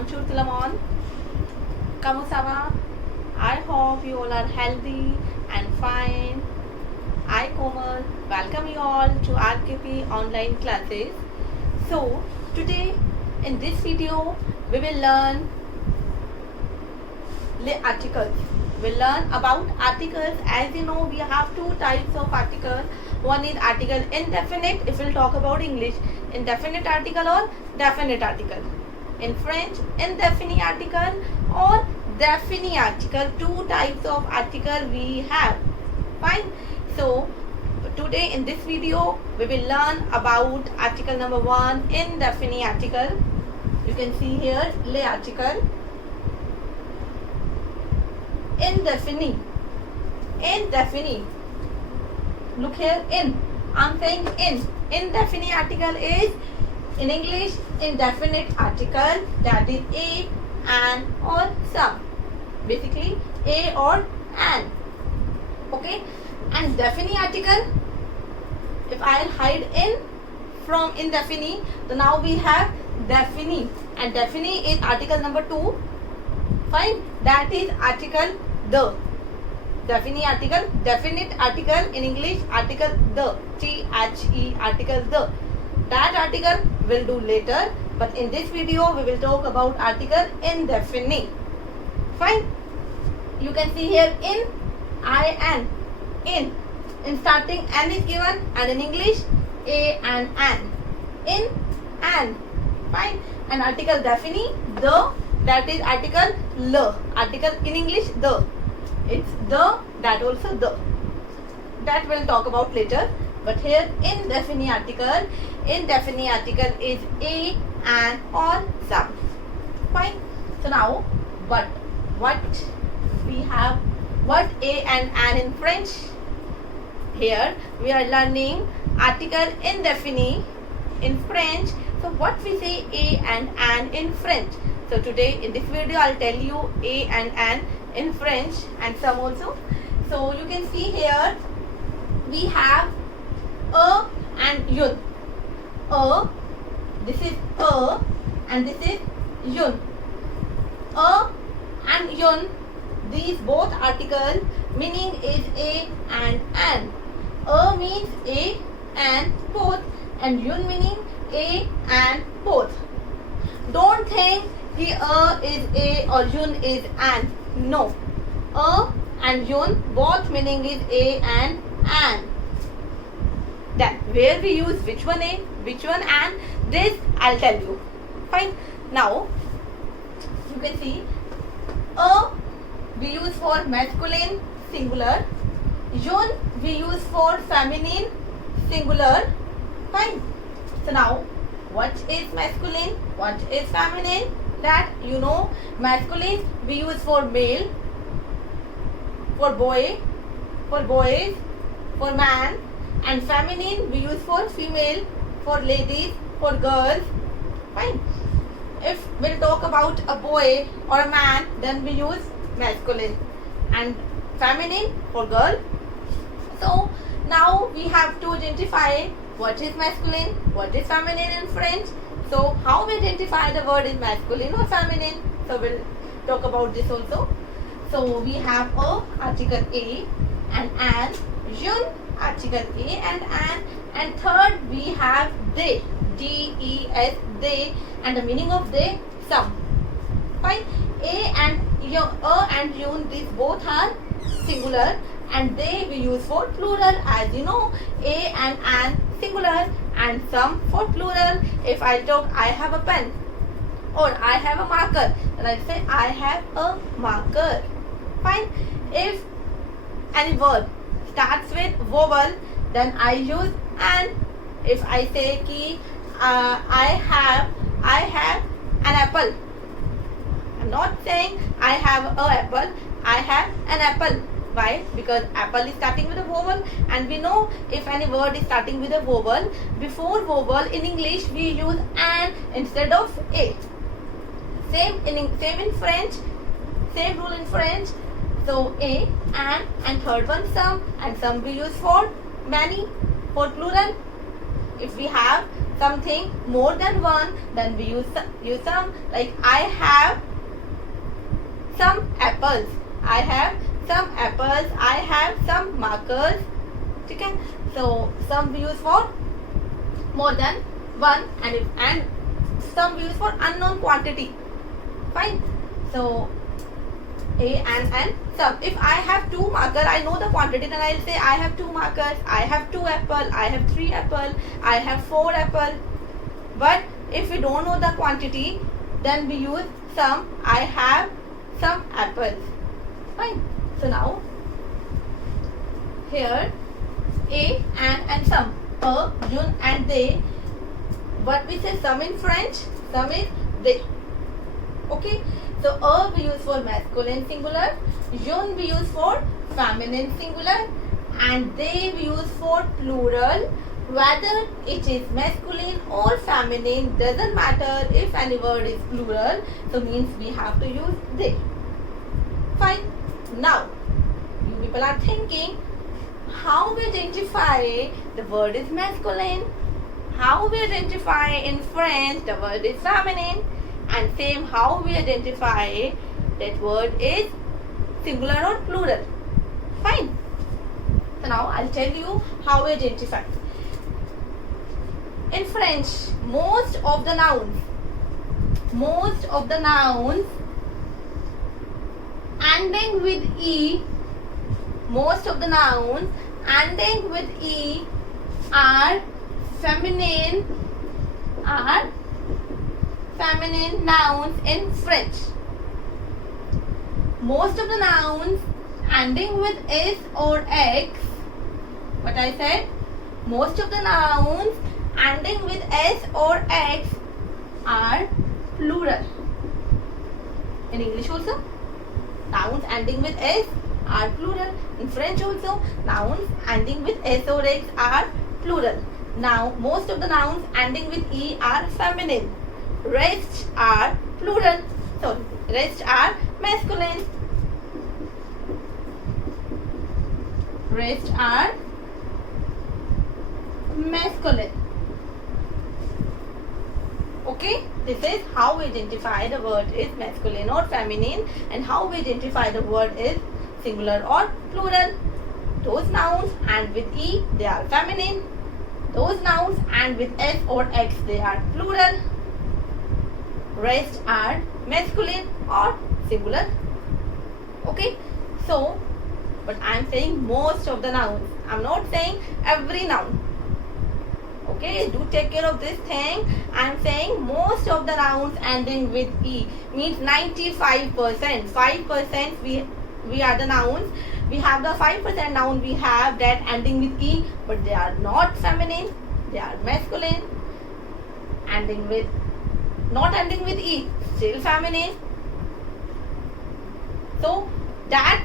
Bonjour tout le monde. Comment ça va? I hope you all are healthy and fine. I Komal welcome you all to RKP online classes. So today in this video we will learn articles. We'll learn about articles. As you know, we have two types of articles. One is article indefinite, if we'll talk about English, indefinite article or definite article. In French, indefinite article or definite article. Two types of article we have. Fine. So today in this video we will learn about article number 1, indefinite article. You can see here le article. Indefinite. Indefinite. Look here, in. I'm saying in. Indefinite article is in English indefinite article, that is a, an or some. Basically a or an. Okay. And definite article, if I'll hide in from indefinite, so now we have definite, and definite is article number 2. Fine. That is article the. Definite article in English, article the, the, article the. That article will do later, but in this video we will talk about article indefinite. Fine. You can see here in, I, an. In starting an is given, and in English a and an. In, an. Fine. And article definite, the, that is article le. Article in English the. It's the, that also the. That we'll talk about later. But here indefinite article is a, an or some. Fine. So now what we have, what a and an in French. Here we are learning article indefinite in French. So what we say a and an in French. So today in this video I'll tell you a and an in French and some also. So you can see here we have a and yun. This is a and this is yun. A and yun, these both articles meaning is a and an. A means a and both, and yun meaning a and both. Don't think the a is a or yun is an. No. A and yun both meaning is a and an. Then where we use which one a, which one an, this I'll tell you. Fine. Now you can see a we use for masculine singular, yun we use for feminine singular. Fine. So now what is masculine, what is feminine? That you know, masculine we use for male, for boy, for boys, for man, and feminine we use for female, for ladies, for girls. Fine. If we'll talk about a boy or a man, then we use masculine, and feminine for girl. So now we have to identify what is masculine, what is feminine in French. So how we identify the word is masculine or feminine? So we'll talk about this also. So we have a article a and an, yun article a and an, and third we have they, des, they, and the meaning of they, some. Fine. A and yun, these both are singular, and they we use for plural. As you know, a and an singular and some for plural. If I talk I have a pen or I have a marker, then I say I have a marker. Fine. If any word starts with vowel, then I use an. If I say ki I have an apple, I'm not saying I have a apple, I have an apple. Why? Because apple is starting with a vowel, and we know if any word is starting with a vowel, before vowel in English we use an instead of a. Same in French, same rule in French. So a, an, and third one some, and some we use for many, for plural. If we have something more than one, then we use some. Like I have some apples. I have some apples. I have some markers. Okay. So some we use for more than one, and some we use for unknown quantity. Fine. So a and some. If I have 2 markers, I know the quantity, then I'll say I have 2 markers, I have 2 apple, I have 3 apple, I have 4 apple. But if we don't know the quantity, then we use some. I have some apples. Fine. So now here a and some. A, Jun and they. What we say some in French? Some is they. Okay. So a we use for masculine singular, Jun we use for feminine singular, and they we use for plural. Whether it is masculine or feminine, doesn't matter. If any word is plural, so means we have to use they. Fine. Now, you people are thinking, how we identify the word is masculine? How we identify in French the word is feminine? And same, how we identify that word is singular or plural. Fine. So now I'll tell you how we identify. In French, most of the nouns ending with E, most of the nouns ending with E are feminine nouns in French. Most of the nouns ending with S or X, what I said, most of the nouns ending with S or X are plural. In English also, nouns ending with S are plural. In French also, nouns ending with S or X are plural. Now, most of the nouns ending with E are feminine. Rest are plural. Sorry, rest are masculine. Rest are masculine. Okay, this is how we identify the word is masculine or feminine, and how we identify the word is singular or plural. Those nouns end with E, they are feminine. Those nouns end with S or X, they are plural. Rest are masculine or singular. Okay, so but I am saying most of the nouns. I am not saying every noun. Okay, do take care of this thing. I am saying most of the nouns ending with E means 95%. 5% we are the nouns. We have the 5% noun we have that ending with E, but they are not feminine. They are masculine. Not ending with E, still feminine. So that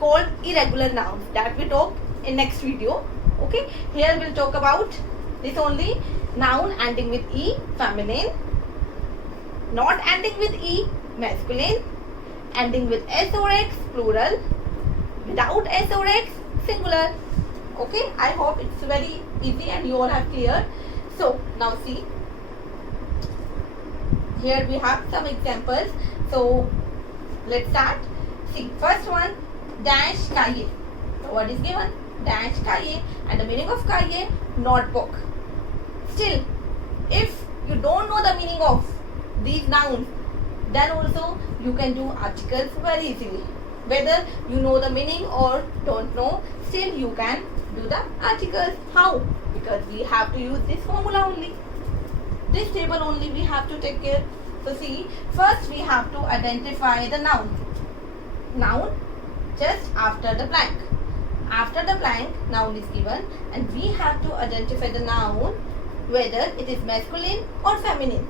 called irregular nouns, that we talk in next video. Okay, here we'll talk about this only. Noun ending with E, feminine. Not ending with E, masculine. Ending with S or X, plural. Without S or X, singular. Okay, I hope it's very easy and you all have cleared. So now see, here we have some examples. So let's start. See, first one, dash cahier. So what is given? Dash cahier, and the meaning of cahier, notebook. Still, if you don't know the meaning of these nouns, then also you can do articles very easily. Whether you know the meaning or don't know, still you can do the articles. How? Because we have to use this formula only. This table only we have to take care. So see, first we have to identify the noun. Noun just after the blank. After the blank, noun is given, and we have to identify the noun whether it is masculine or feminine,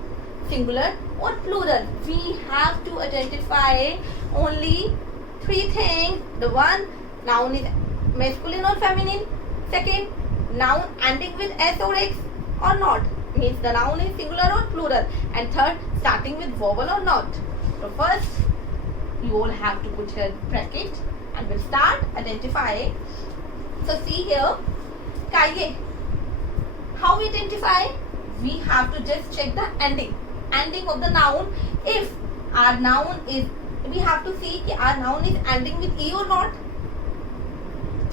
singular or plural. We have to identify only 3 things. The one, noun is masculine or feminine. Second, noun ending with S or X or not, means the noun is singular or plural. And third, starting with vowel or not. So first, you all have to put here bracket and we'll start identifying. So see here, cahier. How we identify? we have to just check the ending of the noun. If our noun is, we have to see कि our noun is ending with e or not.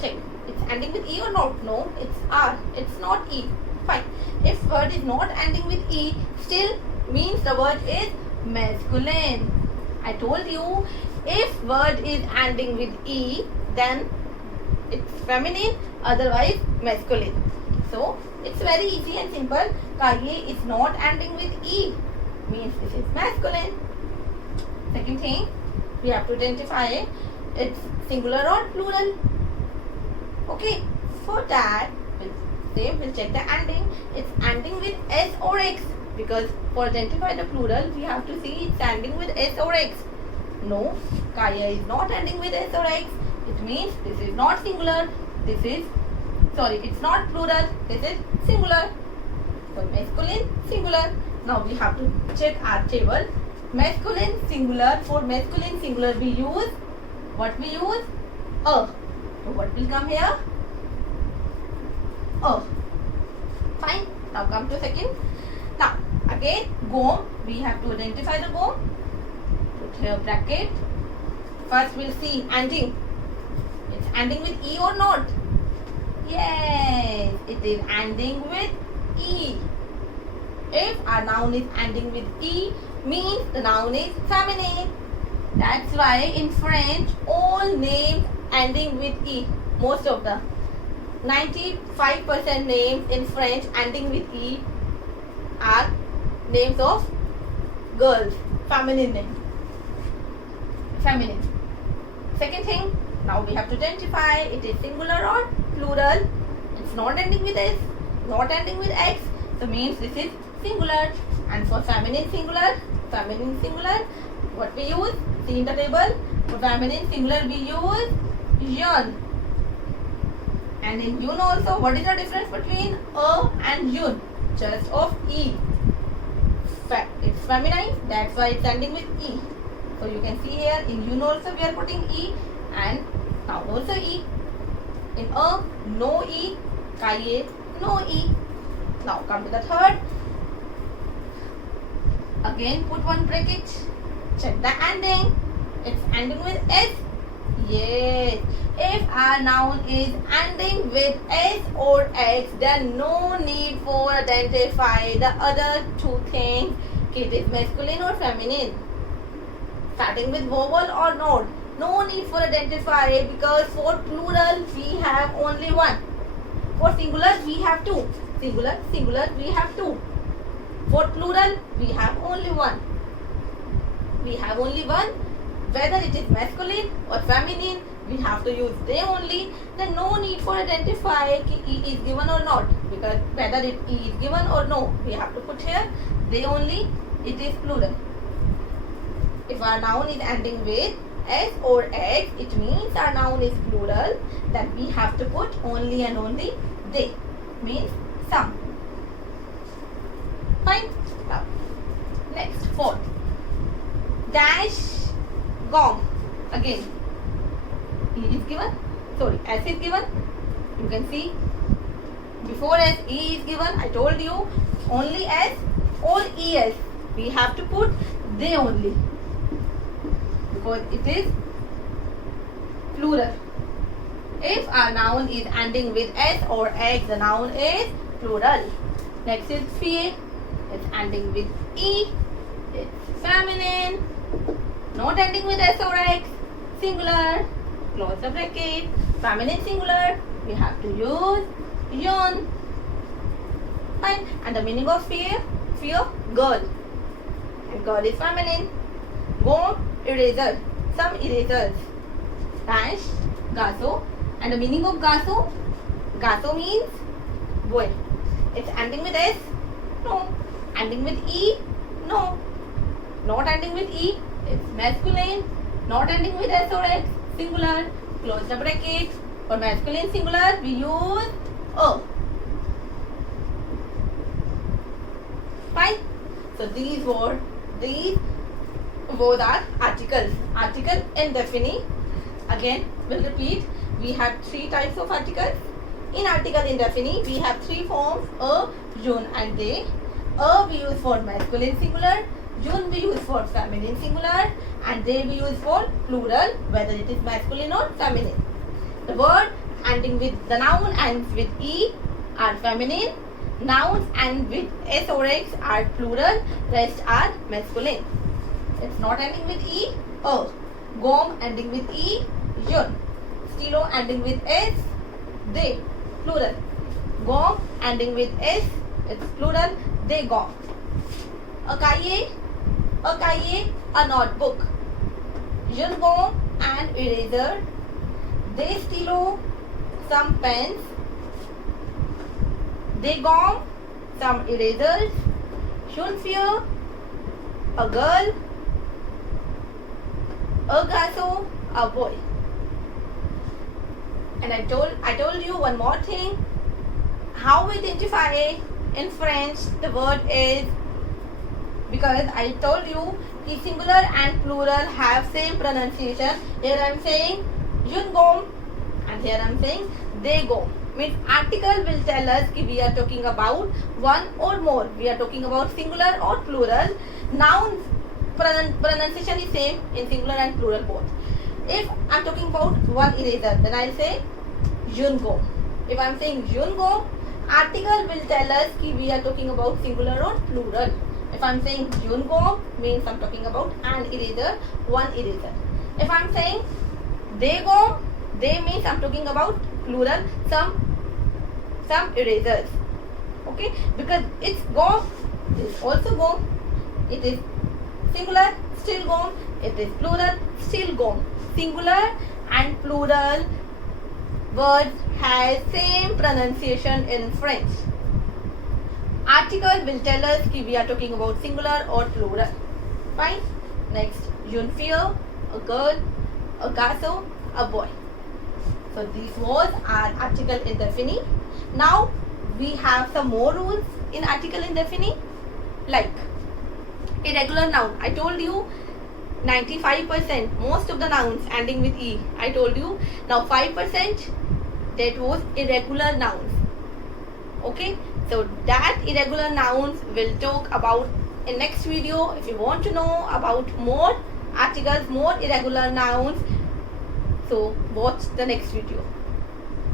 Check, it's ending with e or not? No, it's r, it's not e. Fine. If word is not ending with e, still means the word is masculine. I told you, if word is ending with e, then it's feminine, otherwise masculine. So it's very easy and simple. Kaye is not ending with e, means this is masculine. Second thing, we have to identify it's singular or plural. Okay, for that we'll check the ending. It's ending with s or x, because for identify the plural we have to see it's ending with s or x. No, Kaya is not ending with s or x. It means this is not singular. This is, sorry, it's not plural. This is singular. For masculine, singular. Now we have to check our table. Masculine, singular. For masculine, singular, we use, what we use? A. So what will come here? A. Fine. Now come to second. Now again, gom. We have to identify the gom. Put here bracket. First we'll see ending. It's ending with e or not? Yes, it is ending with e. If our noun is ending with e, means the noun is feminine. That's why in French, all names ending with e, most of the 95% names in French ending with e are names of girls, feminine name. Feminine. Second thing, now we have to identify it is singular or plural. It's not ending with s, not ending with x, so means this is singular. And for feminine singular, what we use? See in the table. For feminine singular we use yun. And in yun also, what is the difference between a and yun? Just of e. It's feminine, that's why it's ending with e. So you can see here in yun also we are putting e, and now also e. In a, no e. Kaye, no e. Now come to the third. Again put one bracket. Check the ending. It's ending with s. Yes. If our noun is ending with s or x, then no need for identify the other two things. It is masculine or feminine. Starting with vowel or not. No need for identify, because for plural we have only one. For singular we have two. Singular we have two. For plural we have only one. We have only one. Whether it is masculine or feminine, we have to use they only. Then no need for identify ki e is given or not, because whether it e is given or no, we have to put here they only. It is plural. If our noun is ending with s or x, it means our noun is plural. Then we have to put only and only they, means some. Fine. Now, next, fourth. Dash, gom. Again, e is given. Sorry, s is given. You can see before s, e is given. I told you only s or es. We have to put they only, because it is plural. If our noun is ending with s or x, the noun is plural. Next is fie. It's ending with e. It's feminine. Not ending with s or x. Singular. Close the bracket. Feminine singular. We have to use yun. Fine. And the meaning of fie? Fie, girl. And girl is feminine. Gom, eraser. Some erasers. Dash, gaso. And the meaning of gaso? Gaso means boy. It's ending with s? No. Ending with e? No. Not ending with e? It's masculine. Not ending with s or x? Singular. Close the bracket. For masculine singular, we use a. Fine. So these both are articles. Article indefinite. Again, we'll repeat. We have three types of articles. In article indefinite, we have three forms: a, yun, and they. A we use for masculine singular, Yun we use for feminine singular, and they we use for plural, whether it is masculine or feminine. The word ending with the noun ends with E are feminine, nouns end with S or X are plural, rest are masculine. It's not ending with E, A. Gom ending with E, Yun. Stilo ending with S, they, plural. Gom ending with S, it's plural, they gom. A cahier, a notebook. Yun gom, an eraser. They stilo, some pens. They gom, some erasers. Yun fear, a girl. A gaso, a boy. And I told you one more thing. How we identify in French the word is, because I told you the singular and plural have same pronunciation. Here I am saying yun gom and here I am saying they gom. Means article will tell us if we are talking about one or more. We are talking about singular or plural. Noun pronunciation is same in singular and plural both. If I am talking about one eraser, then I will say yun gom. If I am saying yun gom, article will tell us if we are talking about singular or plural. If I am saying yun gom, means I am talking about an eraser, one eraser. If I am saying they gom, they means I am talking about plural, some erasers. Okay, because it's gom, it is also gom. It is singular, still gom. It is plural, still gom. Singular and plural words have same pronunciation in French. Article will tell us if we are talking about singular or plural. Fine. Next, une fille, a girl, a garçon, a boy. So these words are article indefini. Now we have some more rules in article indefini, like irregular noun. I told you 95% most of the nouns ending with E. I told you. Now 5% that was irregular nouns. Okay, so that irregular nouns will talk about in next video. If you want to know about more articles, more irregular nouns, so watch the next video.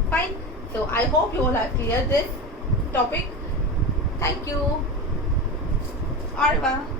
Fine. So I hope you all have cleared this topic. Thank you. Au revoir.